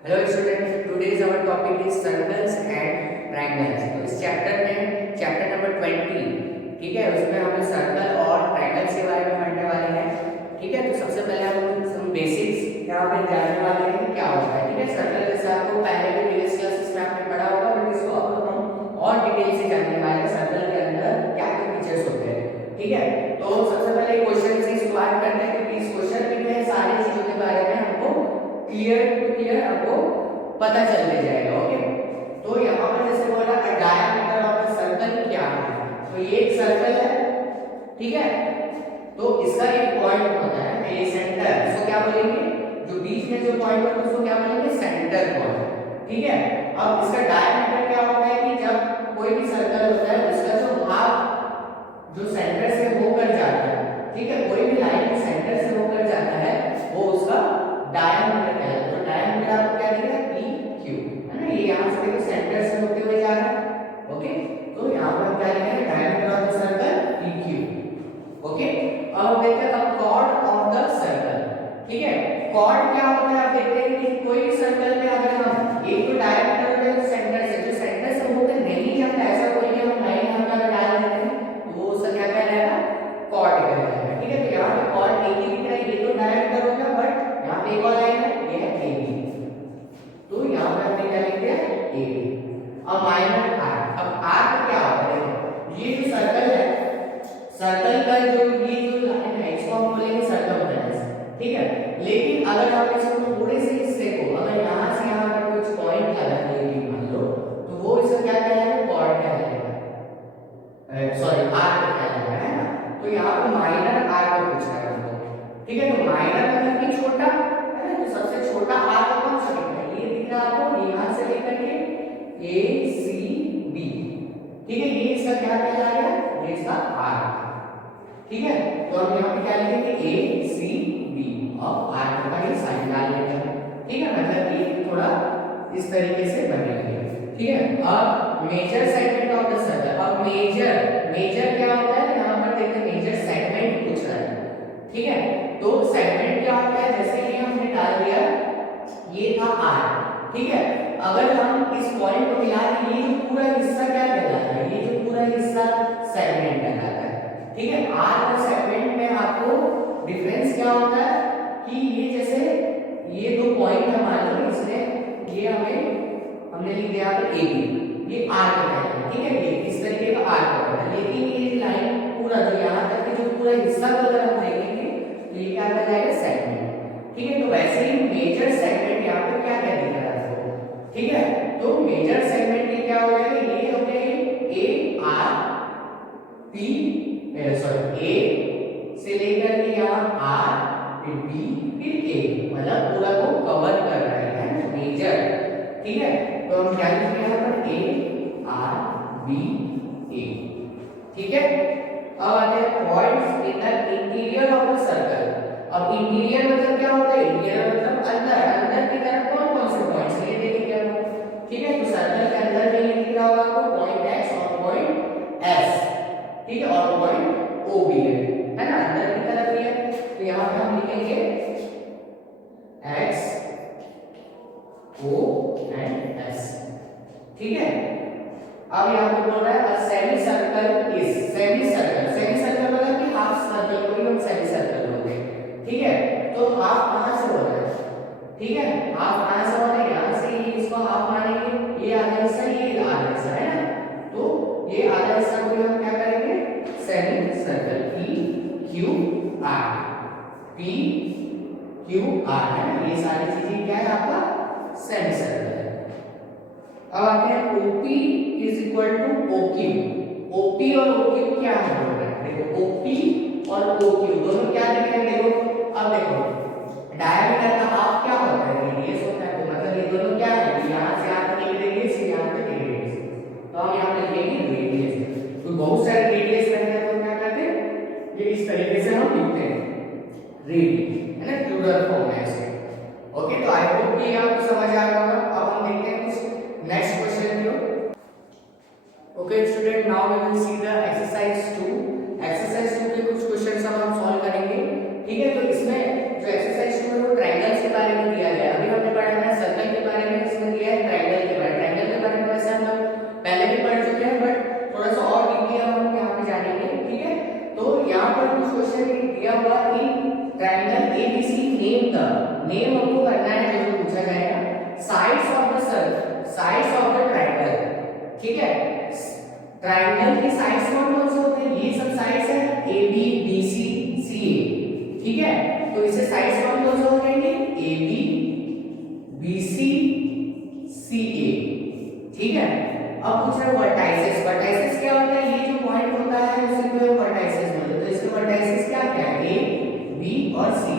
Hello student, today's our topic is circles and triangles. तो इस chapter में chapter number 20, ठीक है, उसमें हम सर्कल और ट्रायंगल्स के बारे में पढ़ने वाले हैं। ठीक है, तो सबसे पहले हम बेसिक्स यहाँ पे जानने वाले हैं क्या होता है। ठीक है, सर्कल जैसे आपको पहले भी प्रीवियस क्लासेस में आपने पढ़ा होगा, बट इसको अब हम और डिटेल से जानने वाले हैं सर्कल के अंदर क्या क्या फीचर्स होते हैं। ठीक है, तो सबसे पहले क्वेश्चन से शुरुआत करते हैं, क्योंकि इस क्वेश्चन में सारी चीजों के बारे में हमको क्लियर आपको पता चलते जाएगा। ओके, तो यहाँ पर जैसे बोला डायमीटर ऑफ द सर्कल क्या है, तो ये एक सर्कल है। ठीक है, तो इसका एक पॉइंट होता है ए सेंटर, इसको क्या बोलेंगे, जो बीच में जो पॉइंट होता है उसको क्या बोलेंगे, सेंटर पॉइंट। ठीक है, अब इसका डायमीटर क्या होता है कि जब कोई भी सर्कल होता है उसका जो हाफ जो सेंटर से होकर जाता है, ठीक है, कोई भी लाइन सेंटर से होकर जाता है वो उसका डायमीटर कहलाता है। तो डायमीटर आपको क्या दिख रहा है, पी क्यू, है ना, ये यहां से देखो सेंटर से होते हुए जा रहा है। ओके, तो यहां पर क्या लिखा है, diameter of the circle P Q. Okay, अब देखते हैं अब कॉर्ड ऑफ द सर्कल। ठीक है, कॉर्ड क्या होता है, आप देखते हैं कि कोई भी सर्कल में अगर हम एक तो डायमीटर है सेंटर से, जो सेंटर से होकर नहीं जाता ऐसा कोई भी हम लाइन यहां पर डाल देते हैं तो वो उसका क्या कहलाएगा, कॉर्ड कहलाएगा। ठीक है, तो यहां पे कॉर्ड एक ही दिख रहा है, ये तो डायमीटर हो गया, बट यहाँ पे एक और लाइन है, ये है AB, तो यहाँ पे हमने क्या लिख दिया AB। अब माइनर R, अब R का क्या होता है, देखो ये जो सर्कल है, सर्कल का जो ये जो लाइन है इसको हम बोलेंगे सर्कमफ्रेंस। ठीक है, लेकिन अगर आप इसको थोड़े से हिस्से को अगर यहाँ से यहाँ पर कुछ पॉइंट लगा देंगे मान लो, तो वो इसका क्या कहलाएगा, कॉर्ड कहलाएगा, सॉरी R कहलाएगा, है ना। तो यहाँ पे माइनर R को पूछ रहा है हमको। ठीक है, तो माइनर मतलब कि छोटा है ना, तो सबसे छोटा R का कौन सा दिख रहा है, ये दिख रहा है आपको, यहाँ से लेकर के A C B। ठीक है, ये इसका क्या कहलाएगा, ये इसका R। ठीक है, तो हम यहाँ पे क्या लिखेंगे, A C B और R का ये साइन डाल लेते हैं। ठीक है, मतलब ये थोड़ा इस तरीके से बनेगा। ठीक है, अब major segment of the circle. अब मेजर क्या होता है, यहाँ पर देखते हैं मेजर सेगमेंट पूछ रहा है। ठीक है, तो सेगमेंट क्या होता है, जैसे कि हमने डाल दिया ये था R। ठीक है, अगर हम इस पॉइंट को मिला दें, ये जो पूरा हिस्सा क्या कहलाता है, ये जो पूरा हिस्सा सेगमेंट कहलाता है। ठीक है, R और सेगमेंट में आपको डिफरेंस क्या होता है कि ये जैसे ये दो पॉइंट है मान लो, इसमें ये हमने लिख दिया AB, ये R कहलाता है। ठीक है, ये इस तरीके का R कहलाता है, लेकिन ये लाइन पूरा जो यहाँ तक के जो पूरा हिस्सा को अगर हम देखेंगे तो ये क्या कहलाएगा, सेगमेंट। ठीक है, तो वैसे ही मेजर सेगमेंट यहाँ पे क्या क्या दिख रहा है आपको। ठीक है, तो मेजर सेगमेंट ये क्या हो जाएगा, ये हो गया A R P, sorry A से लेकर के यहाँ R फिर B फिर A, मतलब पूरा को कवर कर रहा है ना, मेजर। ठीक है, तो हम क्या लिखेंगे यहाँ पर A R B A। ठीक है, अब आते हैं points in the interior of the circle. अब इंटीरियर मतलब क्या होता है, इंटीरियर मतलब अंदर की तरफ कौन कौन से पॉइंट्स ये देखेंगे हम। ठीक है, तो सर्कल के अंदर में ये दिख रहा होगा आपको पॉइंट X और पॉइंट S। ठीक है, और पॉइंट O भी है ना, अंदर की तरफ ही है। तो यहाँ पे हम लिखेंगे X O एंड S। ठीक है, अब यहाँ पे बोल रहा है semi circle is, semi circle मतलब कि हाफ सर्कल को ही हम सेमी सर्कल बोलते हैं। ठीक है, तो हाफ कहां से हो रहा है, ठीक है, हाफ कहां से हो रहा है, यहाँ से ही इसको हाफ मानेंगे, ये आधा हिस्सा ये आधा हिस्सा है ना, तो ये आधा हिस्सा को हम क्या करेंगे, semi circle P Q R, P Q R है ना, ये सारी चीजें क्या है आपका सेमी सर्कल है। अब आते हैं OP is equal to OQ। OP और OQ क्या है, देखो OP और OQ दोनों क्या दिख रहे हैं, देखो अब देखो डायमीटर का हाफ क्या होता है, रेडियस होता है, तो मतलब ये दोनों क्या है, यहाँ से यहाँ तक एक रेडियस, यहाँ तक एक रेडियस, तो हम यहाँ पे लिखेंगे रेडियस। तो बहुत सारे रेडियस रहते हैं, तो क्या करते हैं, ये इस तरीके से हम लिखते हैं रेडियस, है ना, प्लूरल फॉर्म है इसके। ओके, तो आई होप कि आपको समझ आ गया होगा। अब हम देखते हैं कुछ नेक्स्ट क्वेश्चन को। Okay student, now we will see the exercise 2। Exercise 2 के कुछ क्वेश्चंस अब हम सॉल्व करेंगे। ठीक है, तो इसमें जो एक्सरसाइज 2 है वो ट्रायंगल्स के बारे में दिया गया है। अभी हमने पढ़ा है सर्कल के बारे ट्राइंगल की साइड्स कौन कौन से होते हैं? ये सब साइड्स है ए बी बी सी सी ए, ठीक है। तो इसे साइड्स कौन कौन से हो जाएंगे? ए बी बी सी सी ए, ठीक है। अब पूछ रहे वर्टाइसेस। वर्टाइसेस क्या होता है? ये जो पॉइंट होता है उसी को वर्टाइसेस बोलते हैं। तो इसके वर्टाइसेस क्या क्या है? ए बी और सी,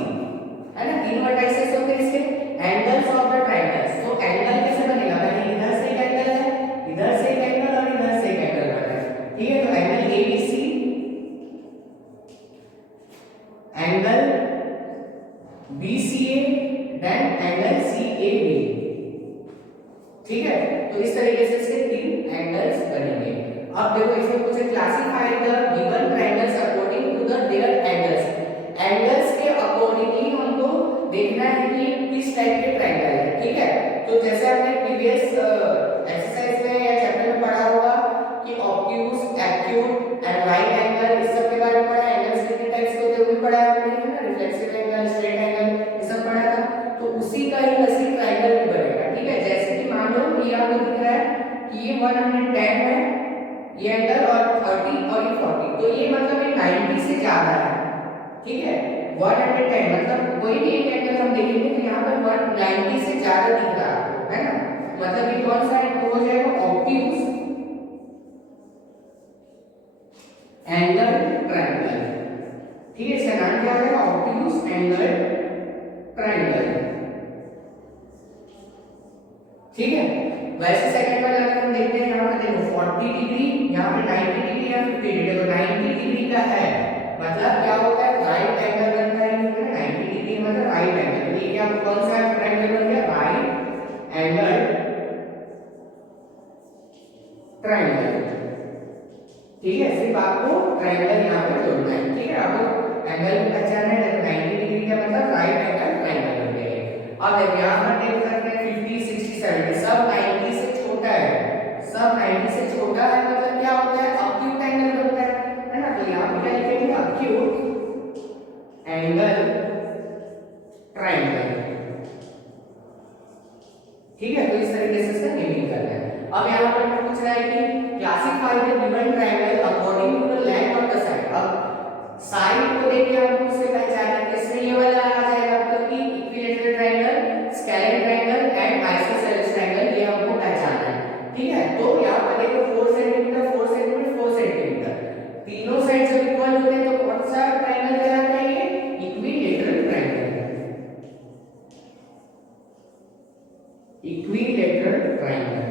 है ना, तीन वर्टाइसेस होते हैं इसके। एंगल्स ऑफ द ट्रायंगल्स, तो एंगल कैसे बनेगा? पहले इधर से एक एंगल है, इधर से एक एंगल और इधर से एक एंगल बना है, ठीक है। तो angle A B C, angle B C A, then angle C A B, ठीक है। तो इस तरीके से इसके तीन एंगल्स बनेंगे। अब देखो इसमें पूछे classify the given triangles according to the their angles. Angles के अकॉर्डिंगली हमको देखना है कि किस टाइप के ट्रायंगल है, ठीक है। तो जैसे आपने प्रीवियस एक्सरसाइज में या चैप्टर में पढ़ा होगा कि obtuse, acute and right angle, इस सब के बारे में पढ़ा है। एंगल्स कितने टाइप्स के होते हैं वो भी पढ़ा है हमने, है ना, रिफ्लेक्सिव एंगल, स्ट्रेट एंगल, ये सब पढ़ा था। तो उसी का ही वैसे ट्रायंगल भी बनेगा, ठीक है। जैसे कि मान लो ये आपको दिख रहा है कि ये 110 है ये एंगल, और 30 और ये 40, तो ये मतलब ये 90 से ज्यादा है, ठीक है। 110 मतलब कोई भी एक एंगल हम देखेंगे तो यहाँ पर 190 से ज्यादा दिख रहा है ना, मतलब ये कौन सा हो जाएगा? ऑब्ट्यूज एंगल ट्रायंगल, ठीक है। इसका नाम क्या है? ऑब्ट्यूज एंगल ट्रायंगल, ठीक है। वैसे सेकंड वाला अगर हम देखते हैं, यहाँ पे देखो 40 डिग्री, यहाँ पे 90 डिग्री या 50 डिग्री। तो 90 डिग्री का है मतलब क्या होता है? राइट एंगल बनता है, 90 डिग्री मतलब राइट एंगल। ये क्या कौन सा ट्रायंगल बन गया? राइट एंगल ट्रायंगल, ठीक है। सिर्फ आपको ट्रायंगल यहाँ पे जोड़ना है, ठीक है। आपको एंगल को पहचानना है, 90 डिग्री का मतलब राइट एंगल ट्रायंगल बन गया। अब देखो यहाँ पर देख सकते हैं 50 60 70 सब 90 से छोटा है, सब 90 से छोटा है, मतलब क्या होता है? अक्यूट एंगल बनता है ना। तो यहाँ पे क्या लिखेंगे? अक्यूट एंगल ट्रायंगल, ठीक है। तो इस तरीके से इसका नेमिंग करना है। अब यहाँ पर पूछ रहा है कि classify the given triangle according to the length of the side. अब साइड को देख के हमको उससे पहचानना है, इसमें ये वाला आ जाएगा आपका कि equilateral triangle, scalene triangle and isosceles triangle, ये हमको पहचानना है, ठीक है। तो यहाँ पर देखो 4 सेंटीमीटर 4 सेंटीमीटर 4 सेंटीमीटर, तीनों साइड जब इक्वल होते हैं तो कौन सा ट्रायंगल कहलाता है? ये इक्विलेटरल ट्रायंगल, इक्विलेटरल ट्रायंगल,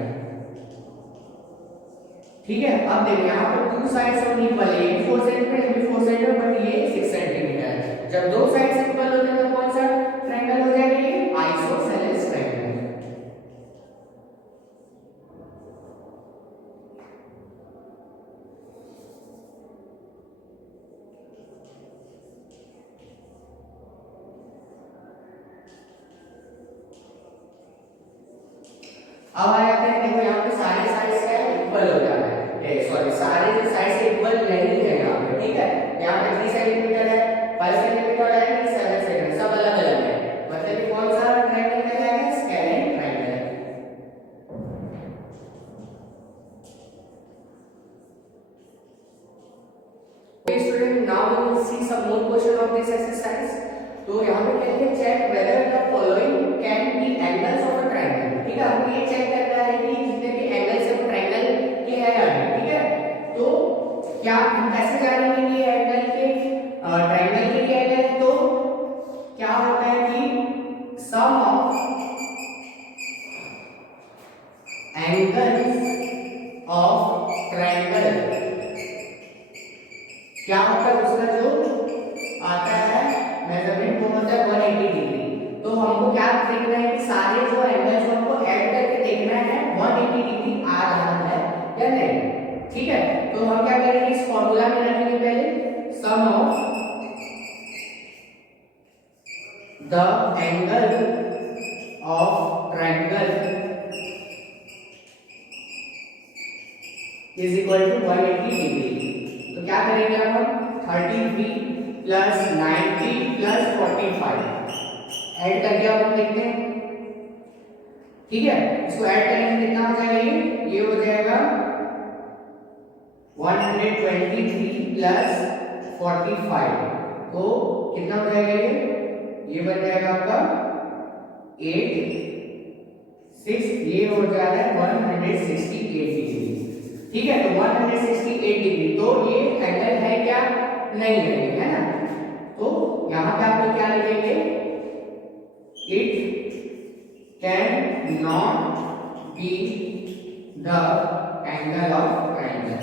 ठीक है। अब देखिए यहाँ पर टू साइड्स ऑफ इक्वल है, ये 4 सेंटीमीटर, ये 4 सेंटीमीटर, बट ये 6 सेंटीमीटर है। जब दो साइड्स इक्वल होते हैं तो कौन सा ट्रायंगल हो जाएगा? ये आइसोसेलेस ट्रायंगल, अब आ जाते हैं, देखो यहाँ पे सारे साइड्स का इक्वल हो जाता है, सॉरी सारे जो साइड्स इक्वल नहीं है यहाँ पे, ठीक है। यहाँ पे 3 सेंटीमीटर है, 5 सेंटीमीटर है, 7 सेंटीमीटर, सब अलग अलग है, मतलब कि कौन सा ट्रायंगल कहलाएगा? Scalene triangle. Okay student, now we will see some more question of this exercise. तो यहाँ पे कहते हैं check whether the following can be angles of a triangle, ठीक है। हमको ये चेक करना है कि जितने भी एंगल्स है वो ट्रायंगल के हैं या नहीं, ठीक है। तो क्या हम कैसे जानेंगे कि एंगल के ट्रायंगल के एंगल है? तो क्या होता है कि सम ऑफ एंगल्स ऑफ ट्रायंगल, क्या होता है उसका जो आता है मेजरमेंट वो होता है 180 डिग्री। तो हमको क्या देखना है कि सारे जो एंगल्स हमको ऐड करके देखना है 180 डिग्री आ रहा है या नहीं, ठीक है। तो हम क्या करेंगे? इस फॉर्मूला में रखेंगे पहले sum of the angle of triangle is equal to 180 degree. तो क्या करेंगे अब हम? 33 प्लस 90 प्लस 45 ऐड करके अब हम देखते हैं, ठीक है। इसको ऐड करेंगे कितना हो जाएगा? ये हो जाएगा 123 प्लस 45, तो कितना हो जाएगा ये बन जाएगा आपका 8 6, ये हो जा रहा है 168 डिग्री। ठीक है, तो 168 डिग्री, तो ये एंगल है क्या? नहीं है ना। तो यहां पे आप लोग क्या लिखेंगे? It can not be the angle of triangle.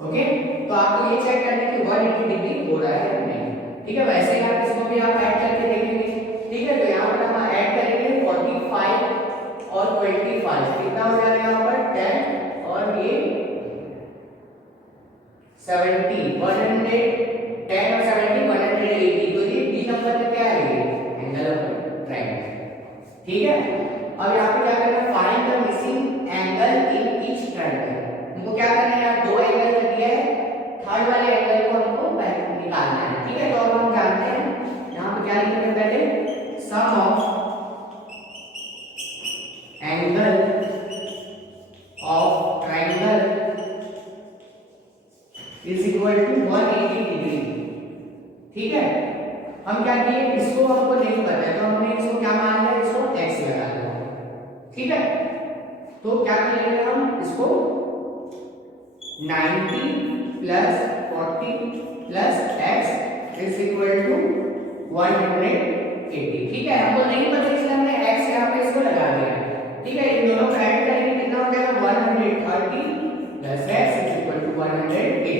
Okay, तो आपको ये चेक करना है कि 180 डिग्री हो रहा है या नहीं। ठीक है, वैसे ही आप इसको भी आप ऐड करके देखेंगे। ठीक है, तो यहाँ पर हम ऐड करेंगे 45 और 25, कितना हो जाएगा यहाँ पर 10 और ये 70, 110 और 70 180, तो ये बी नंबर में क्या है? ये एंगल ऑफ ट्रायंगल। ठीक है, अब यहाँ पे क्या करना है? Find the missing angle in each triangle. हमको क्या करना है? यार दो एंगल दिया है, थर्ड वाले एंगल को हमको निकालना है। ठीक है, तो अब हम जानते हैं यहाँ पे क्या लिखेंगे? पहले sum of angle of triangle is equal to 180 degree. ठीक है, हम क्या किए? इसको हमको नहीं पता है, तो हमने इसको क्या मान लिया? इसको x लगा लिया। ठीक है, तो क्या करेंगे हम? इसको 90 plus 40 plus x is equal to 180। ठीक है, हमको नहीं पता इसलिए हमने x यहाँ पे इसको लगा दिया। ठीक है, इन दोनों को ऐड करेंगे, कितना हो जाएगा? 130 plus x is equal to 180।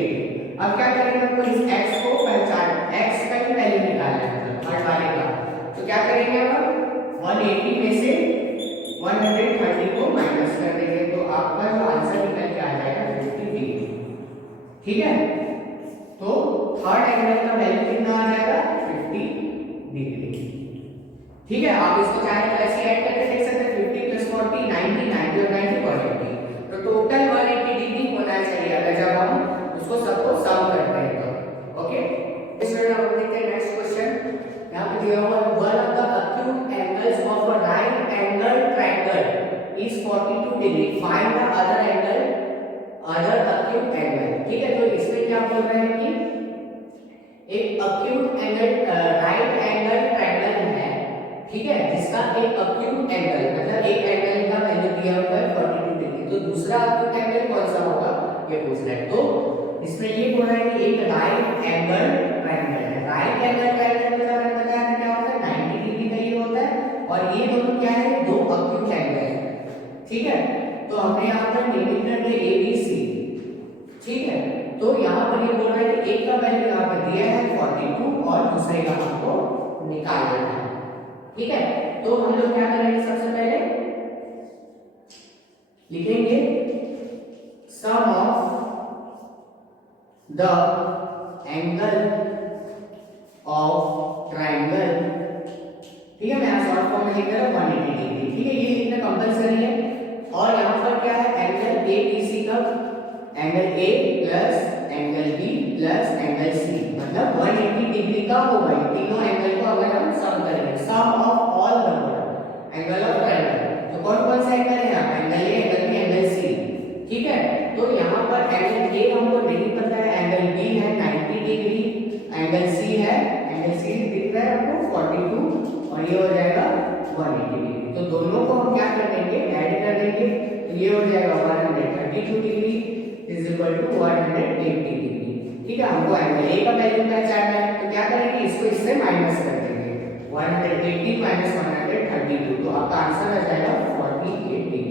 अब क्या करेंगे? हमको इस x को पहचान, x का ही वैल्यू निकालना है, थर्ड वाले का। तो क्या करेंगे हम? 180 में से 130 को माइनस कर देंगे, तो आपका जो आंसर निकल के आ जाएगा 50 डिग्री। ठीक है, तो थर्ड एंगल का वैल्यू कितना आ जाएगा? 50 डिग्री। ठीक है, आप इसको चाहे तो ऐसे ऐड करके देख सकते हैं, 50 प्लस 40 90, 90 और 90 180, तो टोटल 180 डिग्री होना चाहिए अगर जब हम उसको सबको सम करते हैं तो। ओके, स्टूडेंट हम देखते हैं नेक्स्ट क्वेश्चन। यहां पे दिया हुआ है one of the acute angles of a right angle triangle is 42 degree, find the other angle, other acute angle. ठीक है, तो इसमें क्या बोल रहे हैं कि एक acute angle right angle triangle है। ठीक है, जिसका एक अक्यूट एंगल मतलब एक एंगल का वैल्यू दिया हुआ है 42 डिग्री, तो दूसरा अक्यूट एंगल कौन सा होगा ये पूछ रहा है। तो इसमें ये बोल रहा है कि एक राइट एंगल ट्रायंगल है। राइट एंगल ट्रायंगल मतलब मैंने बताया कि क्या होता है? 90 डिग्री का ये होता है, और ये दोनों क्या है? दो अक्यूट एंगल है। ठीक है, तो हमने यहाँ पर नेमिंग कर दिया ABC। ठीक है, तो यहाँ पर ये बोल रहा है कि एक का वैल्यू यहाँ पर दिया है 42 और दूसरे का हमको निकालना है। ठीक है, तो हम लोग क्या करेंगे? सबसे पहले लिखेंगे sum of the angle of triangle. ठीक है, मैं शॉर्ट फॉर्म में लिख रहा हूं 180 डिग्री। ठीक है, ये लिखना कंपलसरी है। और यहाँ पर क्या है? एंगल ABC का angle A plus angle B plus angle C, मतलब 180 डिग्री का होगा। ये तीनों एंगल को अगर हम सम करेंगे, sum of all the angle of triangle, तो कौन कौन सा एंगल है यहाँ? Angle A, angle B, angle C। ठीक है, तो यहाँ पर एंगल A हमको नहीं पता है, एंगल B है 90 डिग्री, एंगल C है, एंगल C दिख रहा है आपको 42, और ये हो जाएगा 180 डिग्री। तो दोनों को हम क्या कर देंगे? ऐड कर देंगे, तो ये हो जाएगा 132 degree is equal to 180 degree. ठीक है, हमको एंगल A का वैल्यू पहचानना है, तो क्या करेंगे? इसको इससे माइनस कर देंगे, 180 माइनस 132, तो आपका आंसर आ जाएगा 48 डिग्री।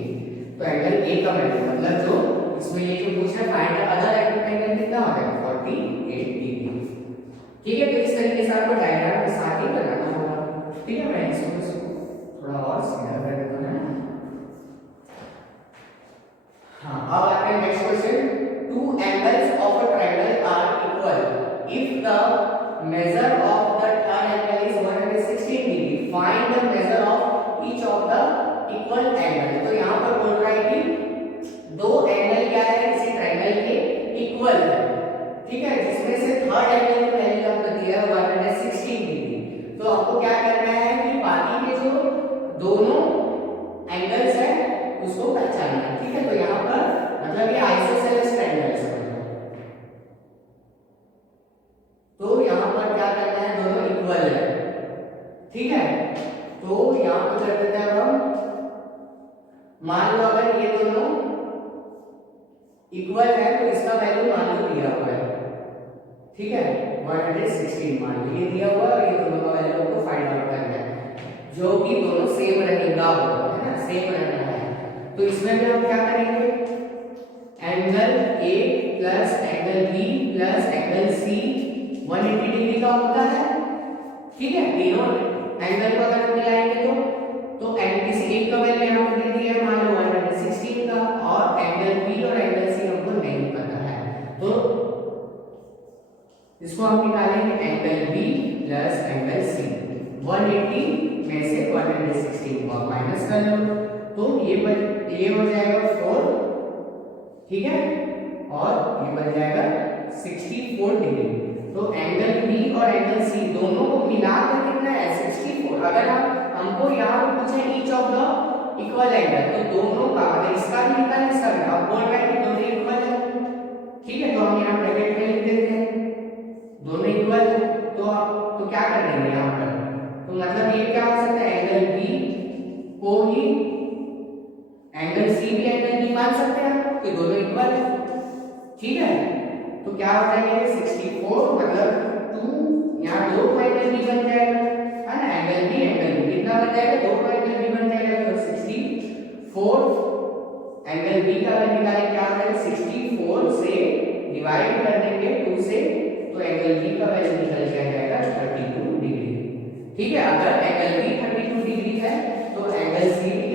तो एंगल A का वैल्यू मतलब जो इसमें ये जो पूछ रहा है फाइंड द अदर एंगल कितना हो जाएगा? 48 डिग्री। ठीक है, तो इस तरीके से आपको डायग्राम के साथ ही बनाना होगा। ठीक है, मैं इसको थोड़ा और सीधा कर देता हूं। हाँ, अब आते हैं next question. Two angles of a triangle are equal if the measure of the third angle is 116 degree, find the measure of each of the equal angle. तो यहाँ पर बोल रहा है कि दो एंगल क्या है किसी ट्रायंगल के? इक्वल है। ठीक है, जिसमें से थर्ड एंगल की वैल्यू आपको दिया है 116 डिग्री, तो आपको क्या करना है कि बाकी के जो दोनों तो यहाँ पर क्या करना है, दोनों इक्वल है, ठीक है। तो यहाँ पर कर देते हैं हम, मान लो अगर ये दोनों इक्वल है तो इसका वैल्यू मान लो दिया हुआ है, ठीक है, 116 मान लो ये दिया हुआ है, और ये दोनों का वैल्यू आपको फाइंड आउट करना है, जो कि दोनों सेम रहेगा, है ना, सेम रहना है। तो इसमें भी हम क्या करेंगे, angle A plus angle B plus angle C 180 degree का होता है, ठीक है। तीनों एंगल को अगर हम मिलाएंगे तो किसी एक का वैल्यू यहाँ पर दे दिया है, मान लो 116 का, और एंगल B और एंगल C हमको नहीं पता है, तो इसको हम निकालेंगे angle B plus angle C, 180 में से 116 को माइनस कर लो, तो ये हो जाएगा 4, ठीक है, और ये बन जाएगा 64 डिग्री। तो एंगल B और एंगल C दोनों को मिलाकर कितना है, 64। अगर हमको यहाँ पे पूछे each of the equal angle, तो दोनों का, अगर इसका भी निकाल इसका भी, अब बोल रहा है कि दोनों इक्वल है, ठीक है, तो हम यहाँ ब्रैकेट में लिख देते हैं दोनों इक्वल है। तो क्या कर देंगे यहाँ पर, तो मतलब ये क्या हो सकता है, एंगल B को ही एंगल C भी एंगल B मान सकते हैं, तो दोनों इक्वल है, ठीक है। तो क्या हो जाएगा, 64 मतलब 2, यहाँ 2 को एंगल B बन जाएगा, है ना, एंगल B कितना बन जाएगा, 2 को एंगल B बन जाएगा, तो 64 एंगल B का वैल्यू निकालें, क्या हो जाएगा, 64 से डिवाइड कर देंगे 2 से, तो एंगल B का वैल्यू निकल जाएगा 32 डिग्री, ठीक है। अगर एंगल B 32 डिग्री है तो एंगल C